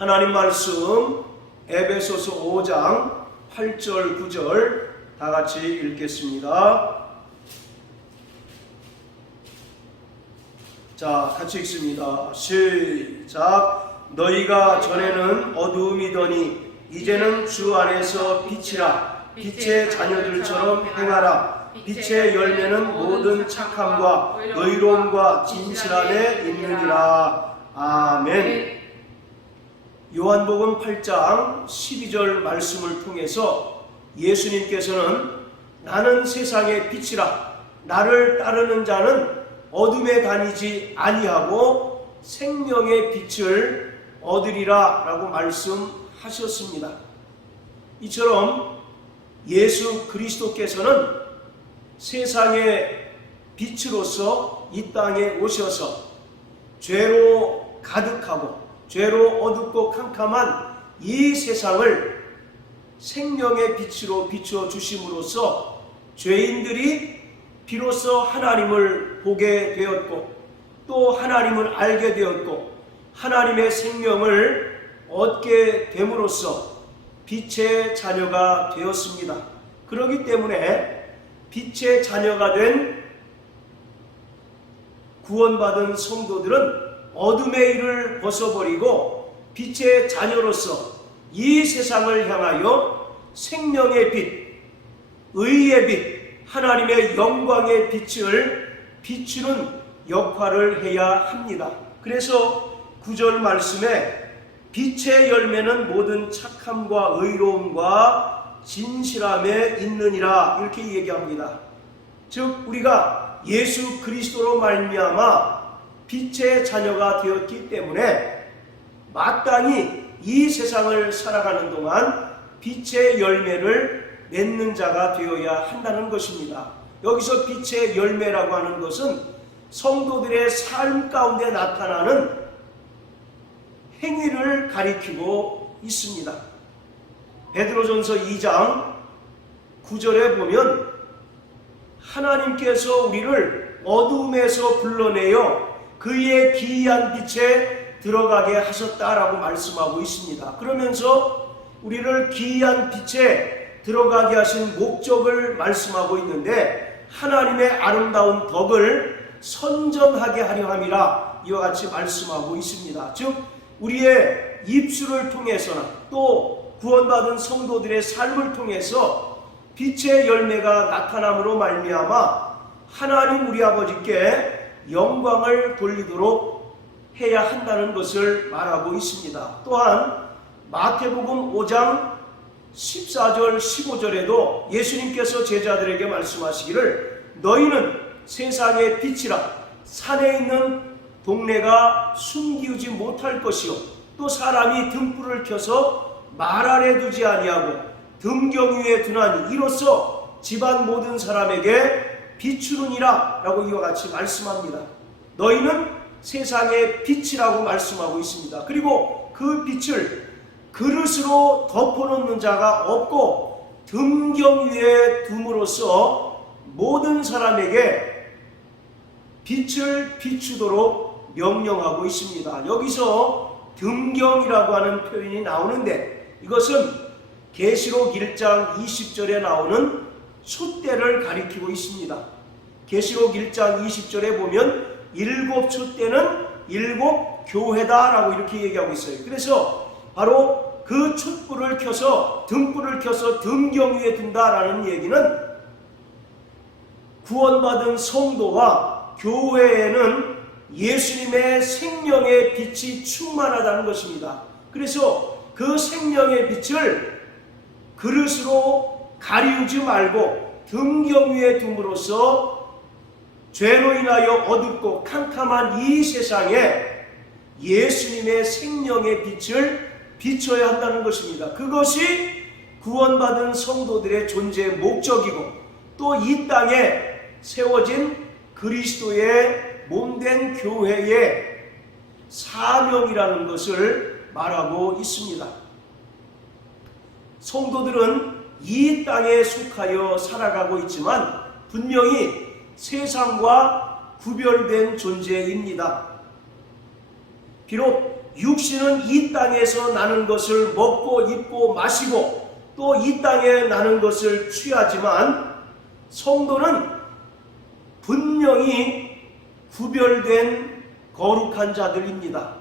하나님 말씀 에베소서 5장 8절 9절 다 같이 읽겠습니다. 자, 같이 읽습니다. 시작. 너희가 전에는 어두움이더니 이제는 주 안에서 빛이라. 빛의 자녀들처럼 행하라. 빛의 열매는 모든 착함과 의로움과 진실함에 있느니라. 아멘. 요한복음 8장 12절 말씀을 통해서 예수님께서는 나는 세상의 빛이라. 나를 따르는 자는 어둠에 다니지 아니하고 생명의 빛을 얻으리라 라고 말씀하셨습니다. 이처럼 예수 그리스도께서는 세상의 빛으로서 이 땅에 오셔서 죄로 가득하고 죄로 어둡고 캄캄한 이 세상을 생명의 빛으로 비추어 주심으로써 죄인들이 비로소 하나님을 보게 되었고 또 하나님을 알게 되었고 하나님의 생명을 얻게 됨으로써 빛의 자녀가 되었습니다. 그렇기 때문에 빛의 자녀가 된 구원받은 성도들은 어둠의 일을 벗어버리고 빛의 자녀로서 이 세상을 향하여 생명의 빛, 의의 빛, 하나님의 영광의 빛을 비추는 역할을 해야 합니다. 그래서 9절 말씀에 빛의 열매는 모든 착함과 의로움과 진실함에 있느니라 이렇게 얘기합니다. 즉 우리가 예수 그리스도로 말미암아 빛의 자녀가 되었기 때문에 마땅히 이 세상을 살아가는 동안 빛의 열매를 맺는 자가 되어야 한다는 것입니다. 여기서 빛의 열매라고 하는 것은 성도들의 삶 가운데 나타나는 행위를 가리키고 있습니다. 베드로전서 2장 9절에 보면 하나님께서 우리를 어둠에서 불러내어 그의 기이한 빛에 들어가게 하셨다라고 말씀하고 있습니다. 그러면서 우리를 기이한 빛에 들어가게 하신 목적을 말씀하고 있는데 하나님의 아름다운 덕을 선전하게 하려 함이라 이와 같이 말씀하고 있습니다. 즉 우리의 입술을 통해서나 또 구원받은 성도들의 삶을 통해서 빛의 열매가 나타남으로 말미암아 하나님 우리 아버지께 영광을 돌리도록 해야 한다는 것을 말하고 있습니다. 또한 마태복음 5장 14절 15절에도 예수님께서 제자들에게 말씀하시기를 너희는 세상의 빛이라. 산에 있는 동네가 숨기우지 못할 것이요 또 사람이 등불을 켜서 말 아래 두지 아니하고 등경 위에 두나니 이로써 집안 모든 사람에게 비추느니라 라고 이와 같이 말씀합니다. 너희는 세상의 빛이라고 말씀하고 있습니다. 그리고 그 빛을 그릇으로 덮어놓는 자가 없고 등경 위에 둠으로써 모든 사람에게 빛을 비추도록 명령하고 있습니다. 여기서 등경이라고 하는 표현이 나오는데 이것은 계시록 1장 20절에 나오는 촛대를 가리키고 있습니다. 계시록 1장 20절에 보면 7 촛대는 7 교회다라고 이렇게 얘기하고 있어요. 그래서 바로 그 촛불을 켜서 등불을 켜서 등경 위에 둔다라는 얘기는 구원받은 성도와 교회에는 예수님의 생명의 빛이 충만하다는 것입니다. 그래서 그 생명의 빛을 그릇으로 가리우지 말고 등경 위에 둠으로써 죄로 인하여 어둡고 캄캄한 이 세상에 예수님의 생명의 빛을 비춰야 한다는 것입니다. 그것이 구원받은 성도들의 존재의 목적이고 또 이 땅에 세워진 그리스도의 몸된 교회의 사명이라는 것을 말하고 있습니다. 성도들은 이 땅에 속하여 살아가고 있지만 분명히 세상과 구별된 존재입니다. 비록 육신은 이 땅에서 나는 것을 먹고 입고 마시고 또 이 땅에 나는 것을 취하지만 성도는 분명히 구별된 거룩한 자들입니다.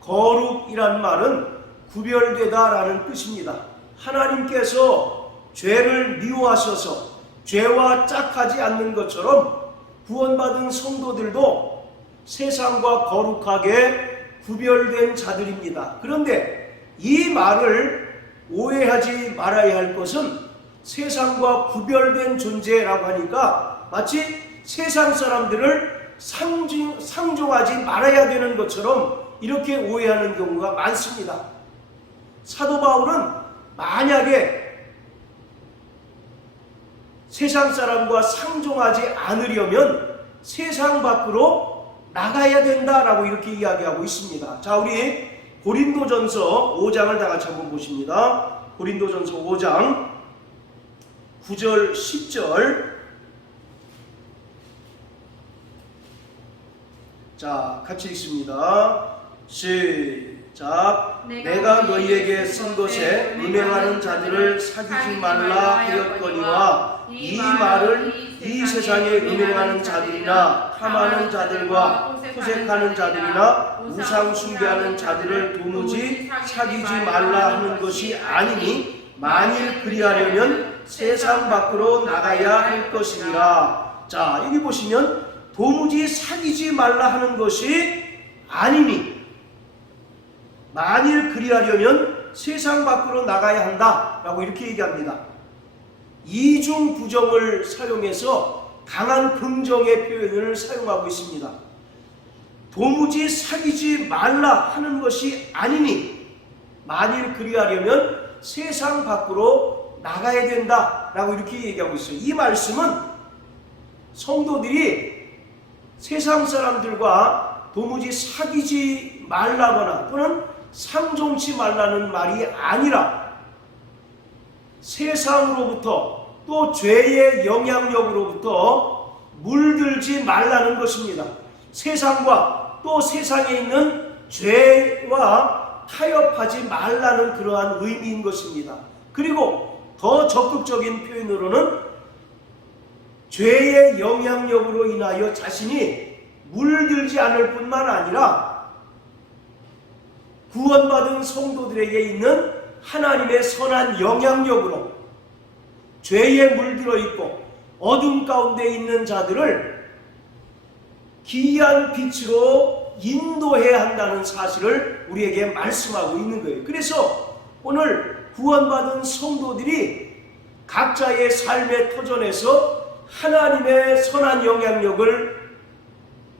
거룩이란 말은 구별되다라는 뜻입니다. 하나님께서 죄를 미워하셔서 죄와 짝하지 않는 것처럼 구원받은 성도들도 세상과 거룩하게 구별된 자들입니다. 그런데 이 말을 오해하지 말아야 할 것은 세상과 구별된 존재라고 하니까 마치 세상 사람들을 상종하지 말아야 되는 것처럼 이렇게 오해하는 경우가 많습니다. 사도 바울은 만약에 세상 사람과 상종하지 않으려면 세상 밖으로 나가야 된다라고 이렇게 이야기하고 있습니다. 자, 우리 고린도전서 5장을 다 같이 한번 보십니다. 고린도전서 5장 9절 10절. 자, 같이 읽습니다. 시작. 내가 너희에게 쓴 것에 음행하는 자들을 사귀지 말라 하였거니와 이 말은 이 세상에 음행하는 자들이나 탐하는 자들과 후색하는 자들이나 우상 숭배하는 자들을 도무지 사귀지 말라 하는 것이 아니니 만일 그리하려면 세상 밖으로 나가야 할 것이니라. 자, 여기 보시면 도무지 사귀지 말라 하는 것이 아니니 만일 그리하려면 세상 밖으로 나가야 한다라고 이렇게 얘기합니다. 이중 부정을 사용해서 강한 긍정의 표현을 사용하고 있습니다. 도무지 사귀지 말라 하는 것이 아니니 만일 그리하려면 세상 밖으로 나가야 된다라고 이렇게 얘기하고 있어요. 이 말씀은 성도들이 세상 사람들과 도무지 사귀지 말라거나 또는 상종치 말라는 말이 아니라 세상으로부터 또 죄의 영향력으로부터 물들지 말라는 것입니다. 세상과 또 세상에 있는 죄와 타협하지 말라는 그러한 의미인 것입니다. 그리고 더 적극적인 표현으로는 죄의 영향력으로 인하여 자신이 물들지 않을 뿐만 아니라 구원받은 성도들에게 있는 하나님의 선한 영향력으로 죄에 물들어 있고 어둠 가운데 있는 자들을 기이한 빛으로 인도해야 한다는 사실을 우리에게 말씀하고 있는 거예요. 그래서 오늘 구원받은 성도들이 각자의 삶의 터전에서 하나님의 선한 영향력을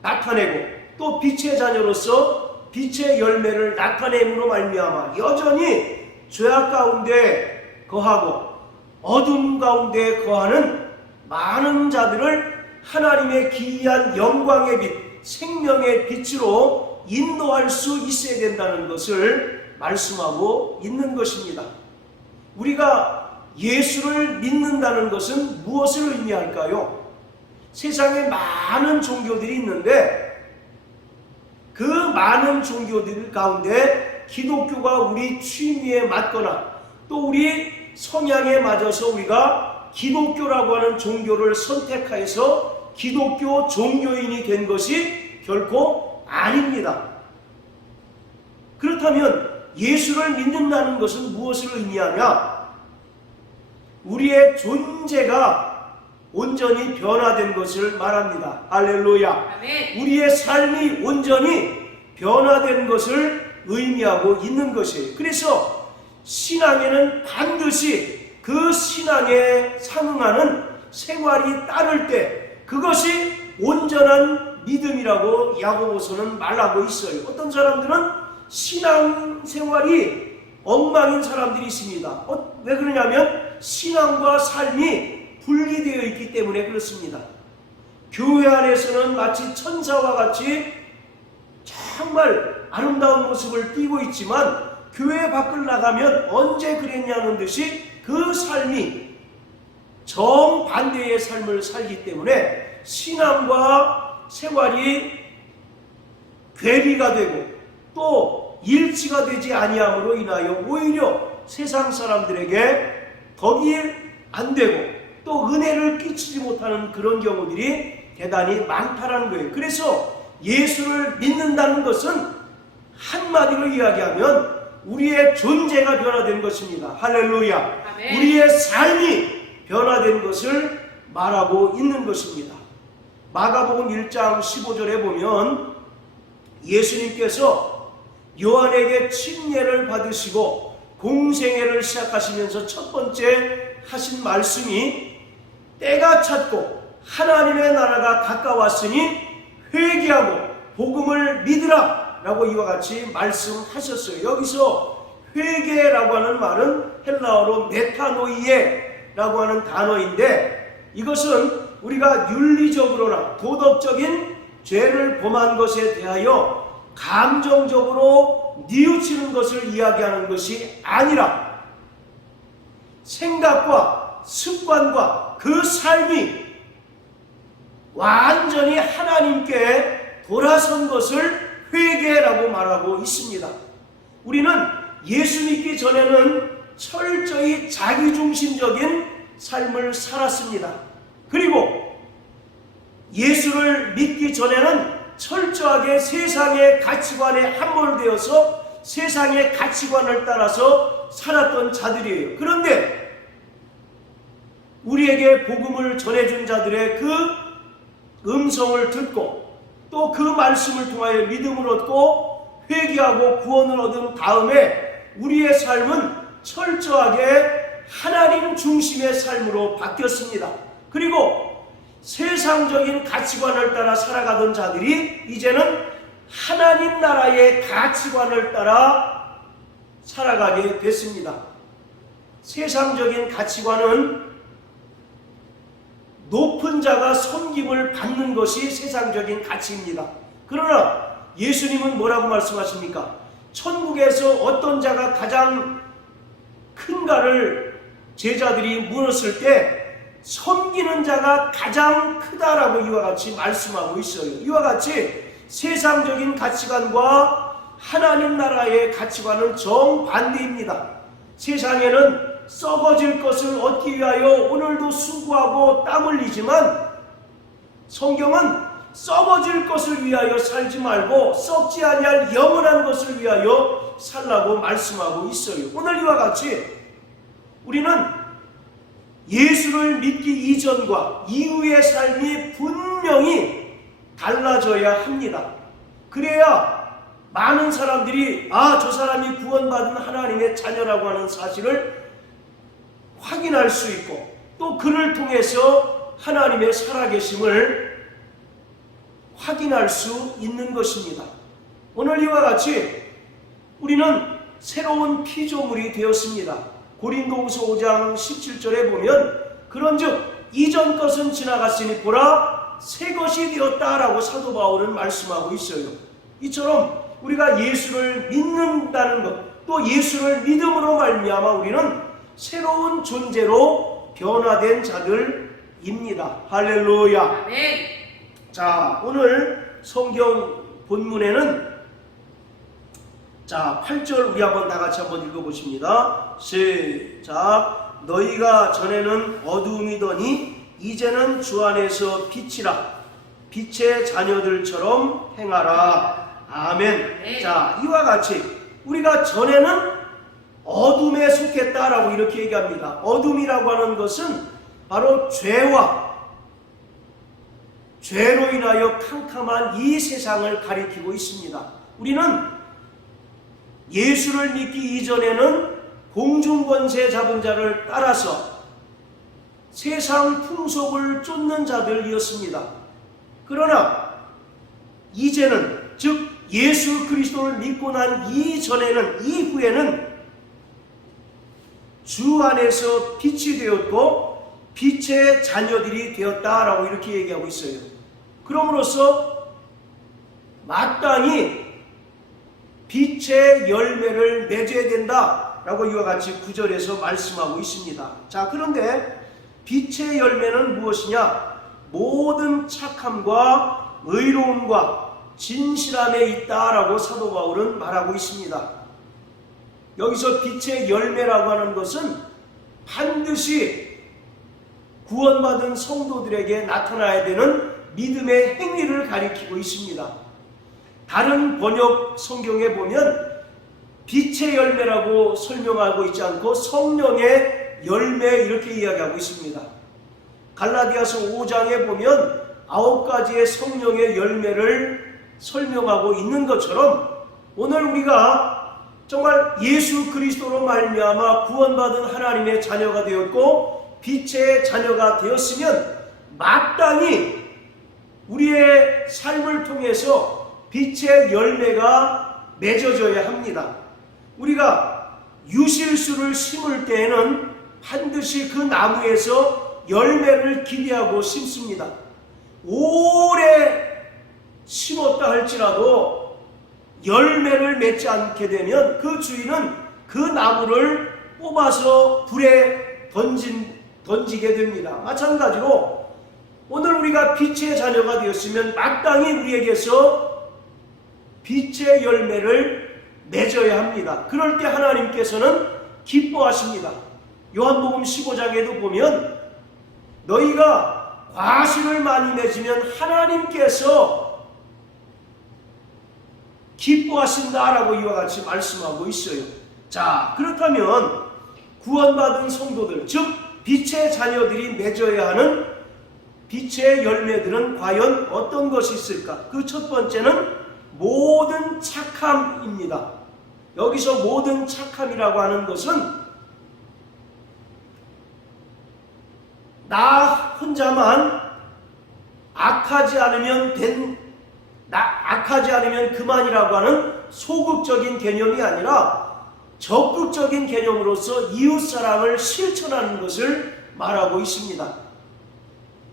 나타내고 또 빛의 자녀로서 빛의 열매를 나타냄으로 말미암아 여전히 죄악 가운데 거하고 어둠 가운데 거하는 많은 자들을 하나님의 기이한 영광의 빛, 생명의 빛으로 인도할 수 있어야 된다는 것을 말씀하고 있는 것입니다. 우리가 예수를 믿는다는 것은 무엇을 의미할까요? 세상에 많은 종교들이 있는데 그 많은 종교들 가운데 기독교가 우리 취미에 맞거나 또 우리 성향에 맞아서 우리가 기독교라고 하는 종교를 선택해서 기독교 종교인이 된 것이 결코 아닙니다. 그렇다면 예수를 믿는다는 것은 무엇을 의미하냐? 우리의 존재가 온전히 변화된 것을 말합니다. 할렐루야. 아멘. 우리의 삶이 온전히 변화된 것을 의미하고 있는 것이에요. 그래서 신앙에는 반드시 그 신앙에 상응하는 생활이 따를 때 그것이 온전한 믿음이라고 야고보서는 말하고 있어요. 어떤 사람들은 신앙생활이 엉망인 사람들이 있습니다. 왜 그러냐면 신앙과 삶이 분리되어 있기 때문에 그렇습니다. 교회 안에서는 마치 천사와 같이 정말 아름다운 모습을 띠고 있지만 교회 밖을 나가면 언제 그랬냐는 듯이 그 삶이 정반대의 삶을 살기 때문에 신앙과 생활이 괴리가 되고 또 일치가 되지 아니함으로 인하여 오히려 세상 사람들에게 덕이 안 되고 또 은혜를 끼치지 못하는 그런 경우들이 대단히 많다라는 거예요. 그래서 예수를 믿는다는 것은 한마디로 이야기하면 우리의 존재가 변화된 것입니다. 할렐루야. 아멘. 우리의 삶이 변화된 것을 말하고 있는 것입니다. 마가복음 1장 15절에 보면 예수님께서 요한에게 침례를 받으시고 공생애를 시작하시면서 첫 번째 하신 말씀이 때가 찼고 하나님의 나라가 가까웠으니 회개하고 복음을 믿으라 라고 이와 같이 말씀하셨어요. 여기서 회개라고 하는 말은 헬라어로 메타노이에 라고 하는 단어인데, 이것은 우리가 윤리적으로나 도덕적인 죄를 범한 것에 대하여 감정적으로 뉘우치는 것을 이야기하는 것이 아니라 생각과 습관과 그 삶이 완전히 하나님께 돌아선 것을 회개라고 말하고 있습니다. 우리는 예수 믿기 전에는 철저히 자기중심적인 삶을 살았습니다. 그리고 예수를 믿기 전에는 철저하게 세상의 가치관에 함몰되어서 세상의 가치관을 따라서 살았던 자들이에요. 그런데 우리에게 복음을 전해준 자들의 그 음성을 듣고 또 그 말씀을 통하여 믿음을 얻고 회개하고 구원을 얻은 다음에 우리의 삶은 철저하게 하나님 중심의 삶으로 바뀌었습니다. 그리고 세상적인 가치관을 따라 살아가던 자들이 이제는 하나님 나라의 가치관을 따라 살아가게 됐습니다. 세상적인 가치관은 높은 자가 섬김을 받는 것이 세상적인 가치입니다. 그러나 예수님은 뭐라고 말씀하십니까? 천국에서 어떤 자가 가장 큰가를 제자들이 물었을 때 섬기는 자가 가장 크다라고 이와 같이 말씀하고 있어요. 이와 같이 세상적인 가치관과 하나님 나라의 가치관은 정반대입니다. 세상에는 썩어질 것을 얻기 위하여 오늘도 수고하고 땀 흘리지만 성경은 썩어질 것을 위하여 살지 말고 썩지 아니할 영원한 것을 위하여 살라고 말씀하고 있어요. 오늘 이와 같이 우리는 예수를 믿기 이전과 이후의 삶이 분명히 달라져야 합니다. 그래야 많은 사람들이 저 사람이 구원받은 하나님의 자녀라고 하는 사실을 확인할 수 있고 또 그를 통해서 하나님의 살아계심을 확인할 수 있는 것입니다. 오늘 이와 같이 우리는 새로운 피조물이 되었습니다. 고린도후서 5장 17절에 보면 그런즉 이전 것은 지나갔으니 보라 새 것이 되었다라고 사도 바울은 말씀하고 있어요. 이처럼 우리가 예수를 믿는다는 것, 또 예수를 믿음으로 말미암아 우리는 새로운 존재로 변화된 자들입니다. 할렐루야. 아멘. 자, 오늘 성경 본문에는 8절 우리 한번 다 같이 한번 읽어보십니다. 시작. 너희가 전에는 어두움이더니 이제는 주 안에서 빛이라. 빛의 자녀들처럼 행하라. 아멘. 네. 자, 이와 같이 우리가 전에는 어둠에 속했다라고 이렇게 얘기합니다. 어둠이라고 하는 것은 바로 죄와 죄로 인하여 캄캄한 이 세상을 가리키고 있습니다. 우리는 예수를 믿기 이전에는 공중권세 잡은 자를 따라서 세상 풍속을 쫓는 자들이었습니다. 그러나 이제는 즉 예수 그리스도를 믿고 난 이전에는 이후에는 주 안에서 빛이 되었고 빛의 자녀들이 되었다라고 이렇게 얘기하고 있어요. 그럼으로써 마땅히 빛의 열매를 맺어야 된다라고 이와 같이 9절에서 말씀하고 있습니다. 자, 그런데 빛의 열매는 무엇이냐? 모든 착함과 의로움과 진실함에 있다라고 사도 바울은 말하고 있습니다. 여기서 빛의 열매라고 하는 것은 반드시 구원받은 성도들에게 나타나야 되는 믿음의 행위를 가리키고 있습니다. 다른 번역 성경에 보면 빛의 열매라고 설명하고 있지 않고 성령의 열매 이렇게 이야기하고 있습니다. 갈라디아서 5장에 보면 9가지의 성령의 열매를 설명하고 있는 것처럼 오늘 우리가 정말 예수 그리스도로 말미암아 구원받은 하나님의 자녀가 되었고 빛의 자녀가 되었으면 마땅히 우리의 삶을 통해서 빛의 열매가 맺어져야 합니다. 우리가 유실수를 심을 때에는 반드시 그 나무에서 열매를 기대하고 심습니다. 오래 심었다 할지라도 열매를 맺지 않게 되면 그 주인은 그 나무를 뽑아서 불에 던지게 됩니다. 마찬가지로 오늘 우리가 빛의 자녀가 되었으면 마땅히 우리에게서 빛의 열매를 맺어야 합니다. 그럴 때 하나님께서는 기뻐하십니다. 요한복음 15장에도 보면 너희가 과실을 많이 맺으면 하나님께서 기뻐하신다라고 이와 같이 말씀하고 있어요. 자, 그렇다면 구원받은 성도들, 즉 빛의 자녀들이 맺어야 하는 빛의 열매들은 과연 어떤 것이 있을까? 그 첫 번째는 모든 착함입니다. 여기서 모든 착함이라고 하는 것은 나 혼자만 악하지 않으면 그만이라고 하는 소극적인 개념이 아니라 적극적인 개념으로서 이웃사랑을 실천하는 것을 말하고 있습니다.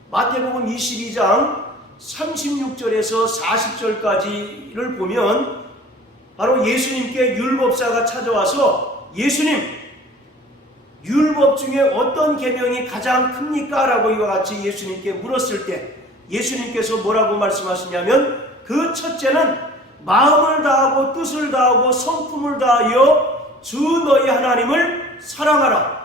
마태복음 22장 36절에서 40절까지를 보면 바로 예수님께 율법사가 찾아와서 예수님, 율법 중에 어떤 계명이 가장 큽니까? 라고 이와 같이 예수님께 물었을 때 예수님께서 뭐라고 말씀하시냐면 그 첫째는 마음을 다하고 뜻을 다하고 성품을 다하여 주 너희 하나님을 사랑하라.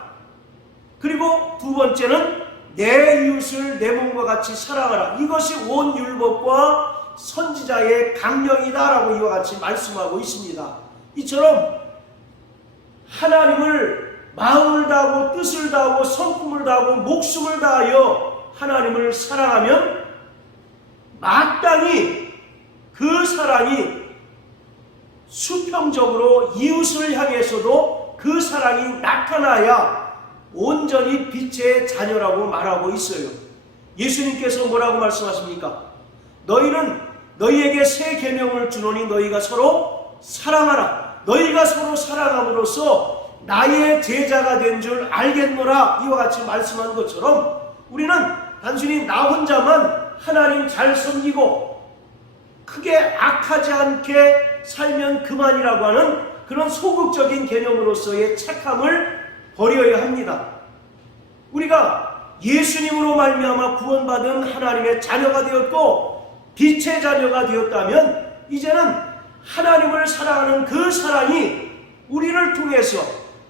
그리고 두 번째는 내 이웃을 내 몸과 같이 사랑하라. 이것이 온 율법과 선지자의 강령이다라고 이와 같이 말씀하고 있습니다. 이처럼 하나님을 마음을 다하고 뜻을 다하고 성품을 다하고 목숨을 다하여 하나님을 사랑하면 마땅히 그 사랑이 수평적으로 이웃을 향해서도 그 사랑이 나타나야 온전히 빛의 자녀라고 말하고 있어요. 예수님께서 뭐라고 말씀하십니까? 너희는 너희에게 새 계명을 주노니 너희가 서로 사랑하라. 너희가 서로 사랑함으로써 나의 제자가 된 줄 알겠노라. 이와 같이 말씀한 것처럼 우리는 단순히 나 혼자만 하나님 잘 섬기고 크게 악하지 않게 살면 그만이라고 하는 그런 소극적인 개념으로서의 착함을 버려야 합니다. 우리가 예수님으로 말미암아 구원받은 하나님의 자녀가 되었고 빛의 자녀가 되었다면 이제는 하나님을 사랑하는 그 사랑이 우리를 통해서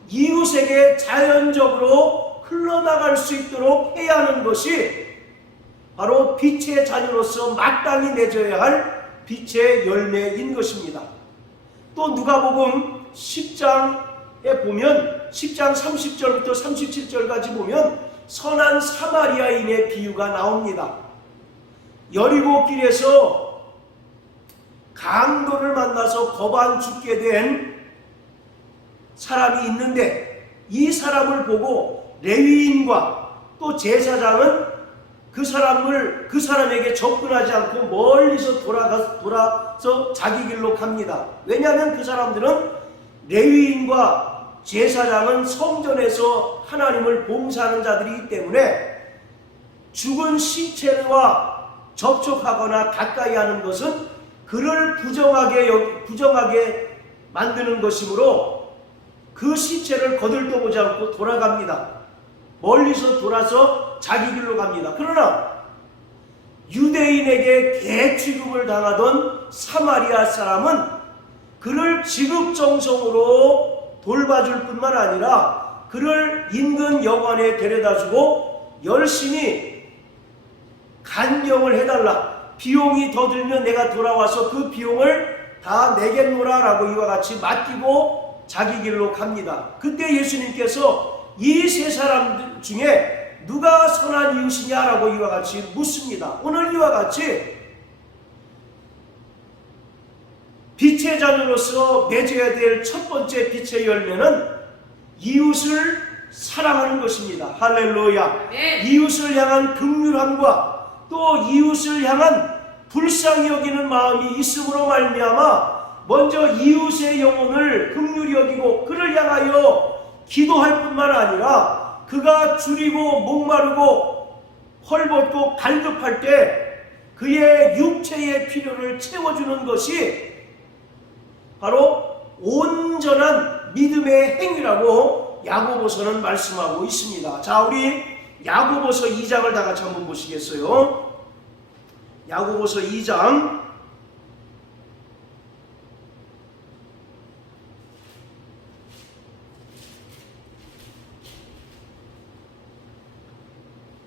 이웃에게 자연적으로 흘러나갈 수 있도록 해야 하는 것이 바로 빛의 자녀로서 마땅히 맺어야 할 빛의 열매인 것입니다. 또 누가복음 10장에 보면 10장 30절부터 37절까지 보면 선한 사마리아인의 비유가 나옵니다. 여리고길에서 강도를 만나서 거반 죽게 된 사람이 있는데 이 사람을 보고 레위인과 또 제사장은 그 사람에게 접근하지 않고 멀리서 돌아서 자기 길로 갑니다. 왜냐하면 그 사람들은 레위인과 제사장은 성전에서 하나님을 봉사하는 자들이기 때문에 죽은 시체와 접촉하거나 가까이 하는 것은 그를 부정하게 만드는 것이므로 그 시체를 거들떠보지 않고 돌아갑니다. 멀리서 돌아서 자기 길로 갑니다. 그러나 유대인에게 개 취급을 당하던 사마리아 사람은 그를 지극정성으로 돌봐줄 뿐만 아니라 그를 인근 여관에 데려다주고 열심히 간경을 해달라, 비용이 더 들면 내가 돌아와서 그 비용을 다 내겠노라 라고 이와 같이 맡기고 자기 길로 갑니다. 그때 예수님께서 이 세 사람 중에 누가 선한 이웃이냐라고 이와 같이 묻습니다. 오늘 이와 같이 빛의 자녀로서 맺어야 될 첫 번째 빛의 열매는 이웃을 사랑하는 것입니다. 할렐루야. 네. 이웃을 향한 긍휼함과 또 이웃을 향한 불쌍히 여기는 마음이 있음으로 말미암아 먼저 이웃의 영혼을 긍휼히 여기고 그를 향하여 기도할 뿐만 아니라 그가 줄이고 목마르고 헐벗고 갈급할 때 그의 육체의 필요를 채워주는 것이 바로 온전한 믿음의 행위라고 야고보서는 말씀하고 있습니다. 자, 우리 야고보서 2장을 다 같이 한번 보시겠어요? 야고보서 2장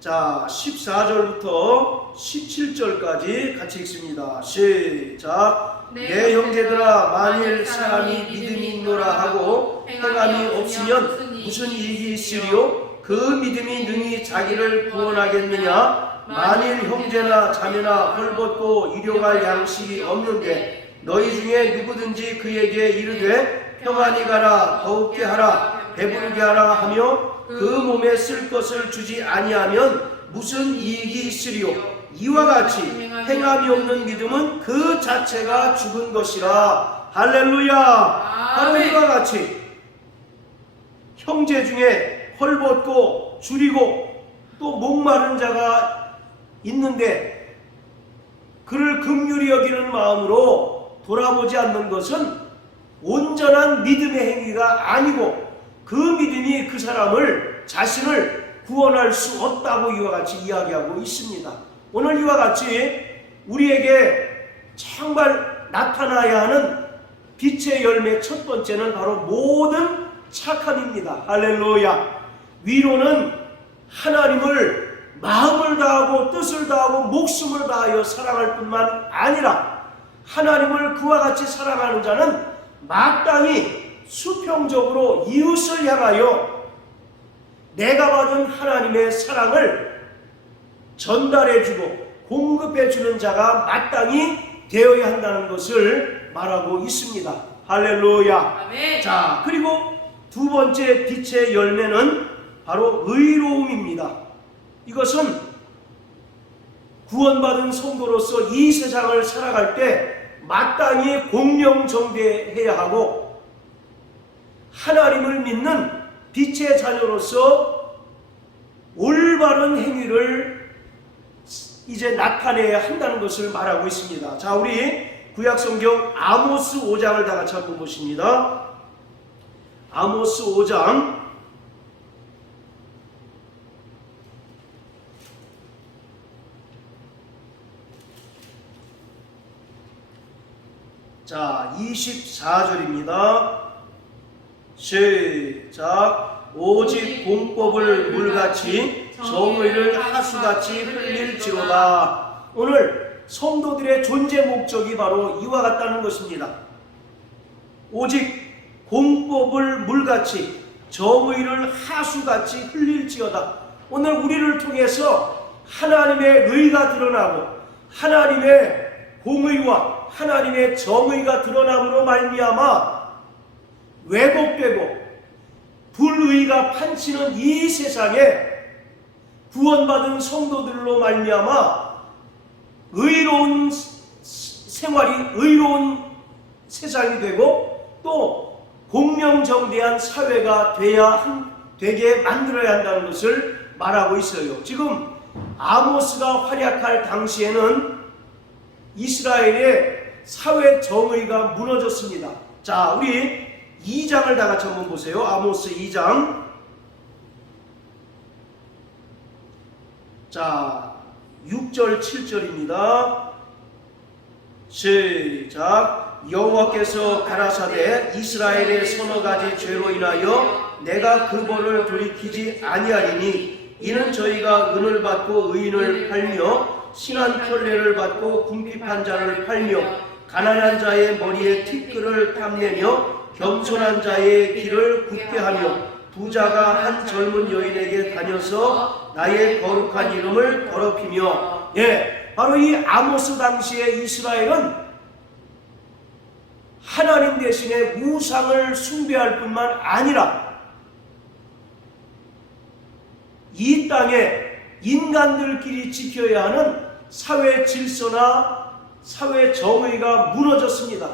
자 14절부터 17절까지 같이 읽습니다. 시작. 내 형제들아, 만일 사람이 믿음이 있노라 하고 행함이 없으면 무슨 이익이 있으리요? 그 믿음이 능히 자기를 구원하겠느냐? 만일 형제나 자매나 헐벗고 일용할 양식이 없는데 너희 중에 누구든지 그에게 이르되 평안히 가라, 더욱게 하라, 배부르게 하라 하며 그 몸에 쓸 것을 주지 아니하면 무슨 이익이 있으리요? 이와 같이 행함이 없는 믿음은 그 자체가 죽은 것이라. 할렐루야. 바로 이와 같이 형제 중에 헐벗고 줄이고 또 목마른 자가 있는데 그를 긍휼히 여기는 마음으로 돌아보지 않는 것은 온전한 믿음의 행위가 아니고 그 믿음이 그 사람을 자신을 구원할 수 없다고 이와 같이 이야기하고 있습니다. 오늘 이와 같이 우리에게 정말 나타나야 하는 빛의 열매 첫 번째는 바로 모든 착함입니다. 할렐루야. 위로는 하나님을 마음을 다하고 뜻을 다하고 목숨을 다하여 사랑할 뿐만 아니라 하나님을 그와 같이 사랑하는 자는 마땅히 수평적으로 이웃을 향하여 내가 받은 하나님의 사랑을 전달해주고 공급해주는 자가 마땅히 되어야 한다는 것을 말하고 있습니다. 할렐루야. 아멘. 자, 그리고 두 번째 빛의 열매는 바로 의로움입니다. 이것은 구원받은 성도로서 이 세상을 살아갈 때 마땅히 공명정대해야 하고 하나님을 믿는 빛의 자녀로서 올바른 행위를 이제 나타내야 한다는 것을 말하고 있습니다. 자, 우리 구약성경 아모스 5장을 다 같이 한번 보십니다. 아모스 5장 자 24절입니다. 시작. 오직 공법을 물같이 정의를 하수같이 흘릴지로다. 오늘 성도들의 존재 목적이 바로 이와 같다는 것입니다. 오직 공법을 물같이 정의를 하수같이 흘릴지어다. 오늘 우리를 통해서 하나님의 의가 드러나고 하나님의 공의와 하나님의 정의가 드러남으로 말미암아 왜곡되고 불의가 판치는 이 세상에 구원받은 성도들로 말미암아 의로운 생활이 의로운 세상이 되고 또 공명정대한 사회가 되게 만들어야 한다는 것을 말하고 있어요. 지금 아모스가 활약할 당시에는 이스라엘의 사회 정의가 무너졌습니다. 자, 우리 2장을 다 같이 한번 보세요. 아모스 2장. 자, 6절 7절입니다. 시작. 여호와께서 가라사대 이스라엘의 서너 가지 죄로 인하여 내가 그 벌을 돌이키지 아니하리니 이는 저희가 은을 받고 의인을 팔며 신한 편례를 받고 궁핍한 자를 팔며 가난한 자의 머리에 티끌을 탐내며 겸손한 자의 길을 굳게 하며 부자가 한 젊은 여인에게 다녀서 나의 거룩한 이름을 더럽히며. 바로 이 아모스 당시의 이스라엘은 하나님 대신에 우상을 숭배할 뿐만 아니라 이 땅에 인간들끼리 지켜야 하는 사회 질서나 사회 정의가 무너졌습니다.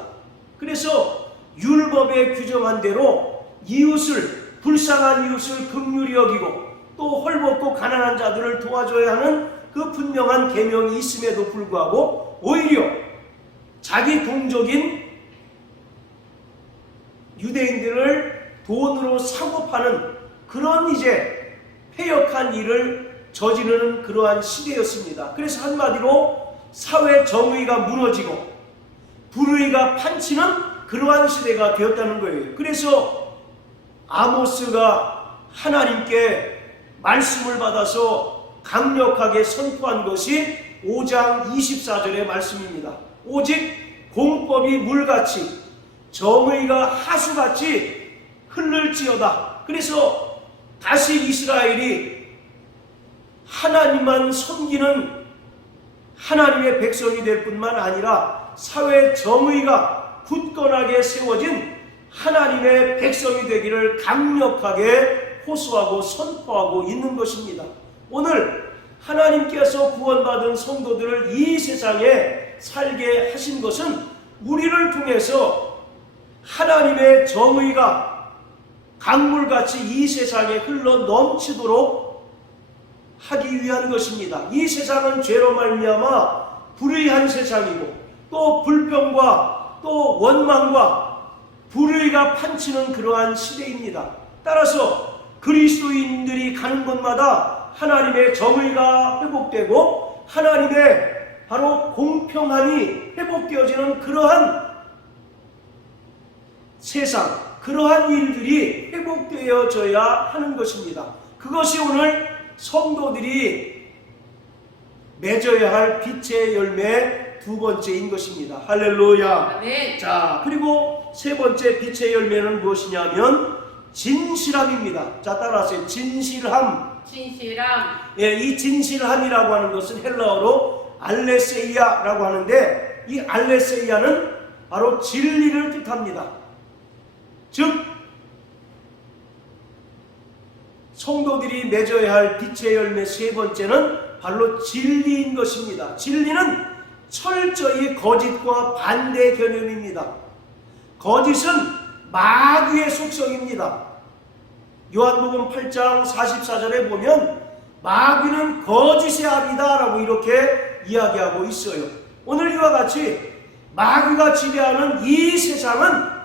그래서 율법에 규정한 대로 이웃을, 불쌍한 이웃을 긍휼히 여기고 또 헐벗고 가난한 자들을 도와줘야 하는 그 분명한 계명이 있음에도 불구하고 오히려 자기 동족인 유대인들을 돈으로 사고 파는 그런 이제 패역한 일을 저지르는 그러한 시대였습니다. 그래서 한마디로 사회 정의가 무너지고 불의가 판치는 그러한 시대가 되었다는 거예요. 그래서 아모스가 하나님께 말씀을 받아서 강력하게 선포한 것이 5장 24절의 말씀입니다. 오직 공법이 물같이 정의가 하수같이 흐를지어다. 그래서 다시 이스라엘이 하나님만 섬기는 하나님의 백성이 될 뿐만 아니라 사회 정의가 굳건하게 세워진 하나님의 백성이 되기를 강력하게 호소하고 선포하고 있는 것입니다. 오늘 하나님께서 구원받은 성도들을 이 세상에 살게 하신 것은 우리를 통해서 하나님의 정의가 강물같이 이 세상에 흘러 넘치도록 하기 위한 것입니다. 이 세상은 죄로 말미암아 불의한 세상이고 또 불평과 또 원망과 불의가 판치는 그러한 시대입니다. 따라서 그리스도인들이 가는 곳마다 하나님의 정의가 회복되고 하나님의 바로 공평함이 회복되어지는 그러한 세상, 그러한 일들이 회복되어져야 하는 것입니다. 그것이 오늘 성도들이 맺어야 할 빛의 열매 두 번째인 것입니다. 할렐루야. 아멘. 자, 그리고 세 번째 빛의 열매는 무엇이냐면 진실함입니다. 자, 따라하세요. 진실함. 진실함. 이 진실함이라고 하는 것은 헬라어로 알레세이아라고 하는데 이 알레세이아는 바로 진리를 뜻합니다. 즉 성도들이 맺어야 할 빛의 열매 세 번째는 바로 진리인 것입니다. 진리는 철저히 거짓과 반대 개념입니다. 거짓은 마귀의 속성입니다. 요한복음 8장 44절에 보면 마귀는 거짓의 아비다 라고 이렇게 이야기하고 있어요. 오늘 이와 같이 마귀가 지배하는 이 세상은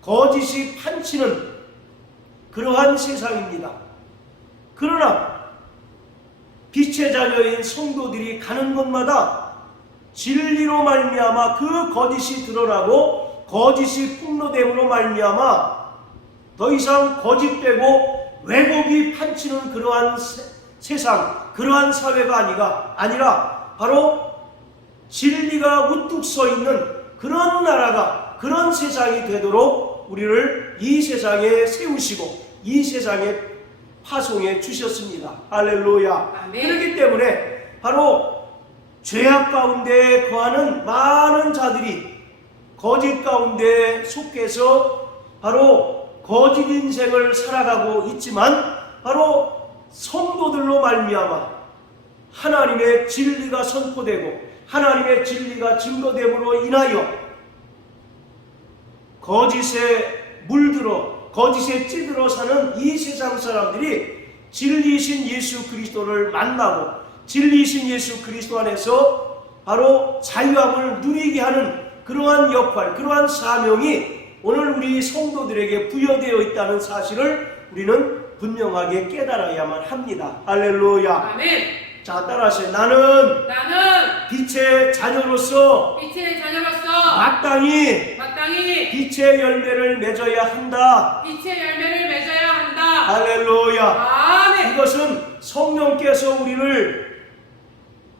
거짓이 판치는 그러한 세상입니다. 그러나 빛의 자녀인 성도들이 가는 곳마다 진리로 말미암아 그 거짓이 드러나고 거짓이 폭로됨으로 말미암아 더 이상 거짓되고 왜곡이 판치는 그러한 세상, 그러한 사회가 아니라 바로 진리가 우뚝 서 있는 그런 나라가, 그런 세상이 되도록 우리를 이 세상에 세우시고 이 세상에 파송해 주셨습니다. 할렐루야. 아멘. 그렇기 때문에 바로 죄악 가운데 거하는 많은 자들이 거짓 가운데 속해서 바로 거짓 인생을 살아가고 있지만 바로 성도들로 말미암아 하나님의 진리가 선포되고 하나님의 진리가 증거됨으로 인하여 거짓에 물들어 거짓에 찌들어 사는 이 세상 사람들이 진리이신 예수 그리스도를 만나고 진리이신 예수 그리스도 안에서 바로 자유함을 누리게 하는 그러한 역할, 그러한 사명이 오늘 우리 성도들에게 부여되어 있다는 사실을 우리는 분명하게 깨달아야만 합니다. 할렐루야. 아멘. 자, 따라하세요. 나는 나는 빛의 자녀로서 빛의 자녀로서 마땅히 빛의 열매를 맺어야 한다. 빛의 열매를 맺어야 한다. 할렐루야. 아멘. 이것은 성령께서 우리를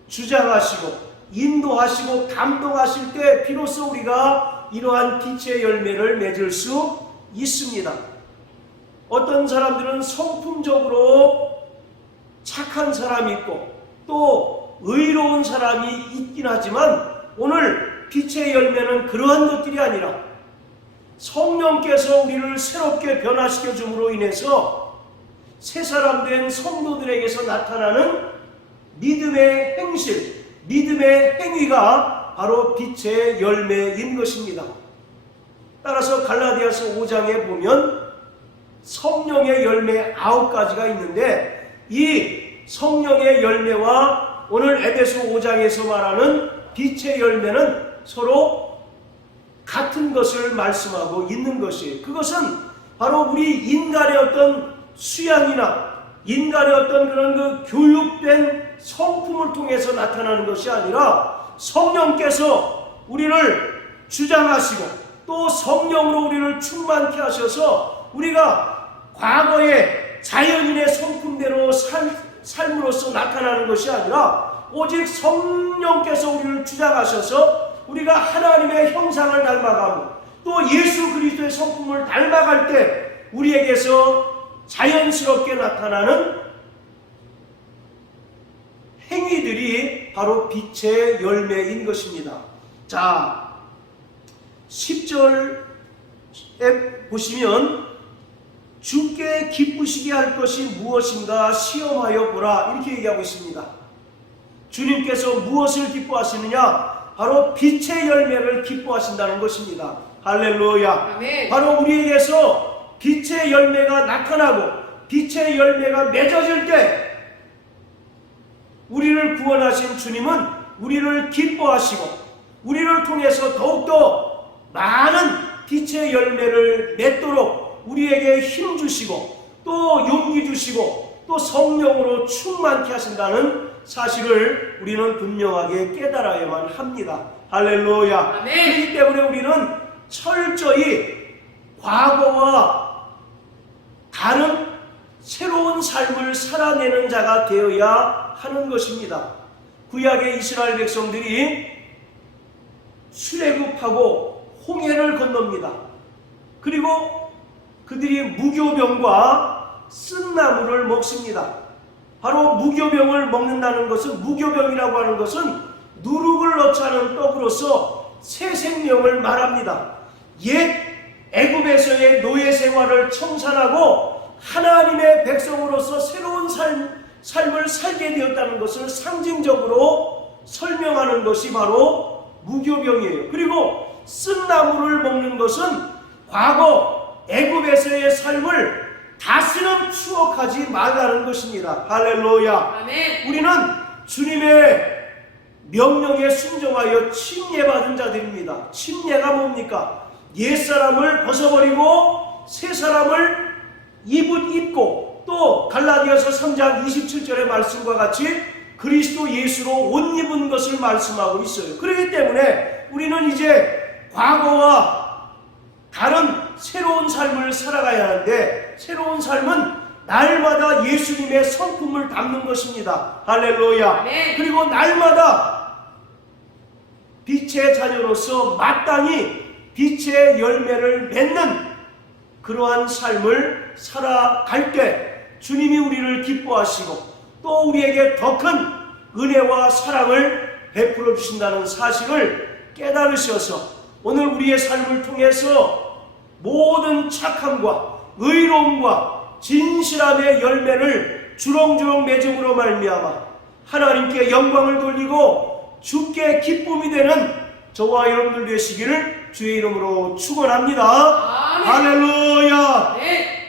주장하시고 인도하시고 감동하실 때 비로소 우리가 이러한 빛의 열매를 맺을 수 있습니다. 어떤 사람들은 성품적으로 착한 사람이 있고 또 의로운 사람이 있긴 하지만 오늘 빛의 열매는 그러한 것들이 아니라 성령께서 우리를 새롭게 변화시켜 줌으로 인해서 새 사람 된 성도들에게서 나타나는 믿음의 행실, 믿음의 행위가 바로 빛의 열매인 것입니다. 따라서 갈라디아서 5장에 보면 성령의 열매 9가지가 있는데 이 성령의 열매와 오늘 에베소 5장에서 말하는 빛의 열매는 서로 같은 것을 말씀하고 있는 것이에요. 그것은 바로 우리 인간의 어떤 수양이나 인간의 어떤 그런 그 교육된 성품을 통해서 나타나는 것이 아니라 성령께서 우리를 주장하시고 또 성령으로 우리를 충만케 하셔서 우리가 과거의 자연인의 성품대로 삶으로서 나타나는 것이 아니라 오직 성령께서 우리를 주장하셔서 우리가 하나님의 형상을 닮아가고 또 예수 그리스도의 성품을 닮아갈 때 우리에게서 자연스럽게 나타나는 행위들이 바로 빛의 열매인 것입니다. 자, 10절에 보시면 주께 기쁘시게 할 것이 무엇인가 시험하여 보라 이렇게 얘기하고 있습니다. 주님께서 무엇을 기뻐하시느냐? 바로 빛의 열매를 기뻐하신다는 것입니다. 할렐루야. 아멘. 바로 우리에게서 빛의 열매가 나타나고 빛의 열매가 맺어질 때 우리를 구원하신 주님은 우리를 기뻐하시고 우리를 통해서 더욱더 많은 빛의 열매를 맺도록 우리에게 힘 주시고 또 용기 주시고 또 성령으로 충만케 하신다는 사실을 우리는 분명하게 깨달아야만 합니다. 할렐루야. 아멘. 그렇기 때문에 우리는 철저히 과거와 다른 새로운 삶을 살아내는 자가 되어야 하는 것입니다. 구약의 이스라엘 백성들이 출애굽하고 홍해를 건넙니다. 그리고 그들이 무교병과 쓴나물을 먹습니다. 바로 무교병을 먹는다는 것은, 무교병이라고 하는 것은 누룩을 넣지 않은 떡으로서 새 생명을 말합니다. 옛 애굽에서의 노예 생활을 청산하고 하나님의 백성으로서 새로운 삶을 살게 되었다는 것을 상징적으로 설명하는 것이 바로 무교병이에요. 그리고 쓴나물을 먹는 것은 과거 애굽에서의 삶을 다시는 추억하지 말라는 것입니다. 할렐루야. 아멘. 우리는 주님의 명령에 순종하여 침례받은 자들입니다. 침례가 뭡니까? 옛사람을 벗어버리고 새사람을 입고 또 갈라디아서 3장 27절의 말씀과 같이 그리스도 예수로 옷 입은 것을 말씀하고 있어요. 그렇기 때문에 우리는 이제 과거와 다른 새로운 삶을 살아가야 하는데 새로운 삶은 날마다 예수님의 성품을 담는 것입니다. 할렐루야. 네. 그리고 날마다 빛의 자녀로서 마땅히 빛의 열매를 맺는 그러한 삶을 살아갈 때 주님이 우리를 기뻐하시고 또 우리에게 더 큰 은혜와 사랑을 베풀어 주신다는 사실을 깨달으셔서 오늘 우리의 삶을 통해서 모든 착함과 의로움과 진실함의 열매를 주렁주렁 맺음으로 말미암아 하나님께 영광을 돌리고 주께 기쁨이 되는 저와 여러분들 되시기를 주의 이름으로 축원합니다. 아멘. 할렐루야. 네.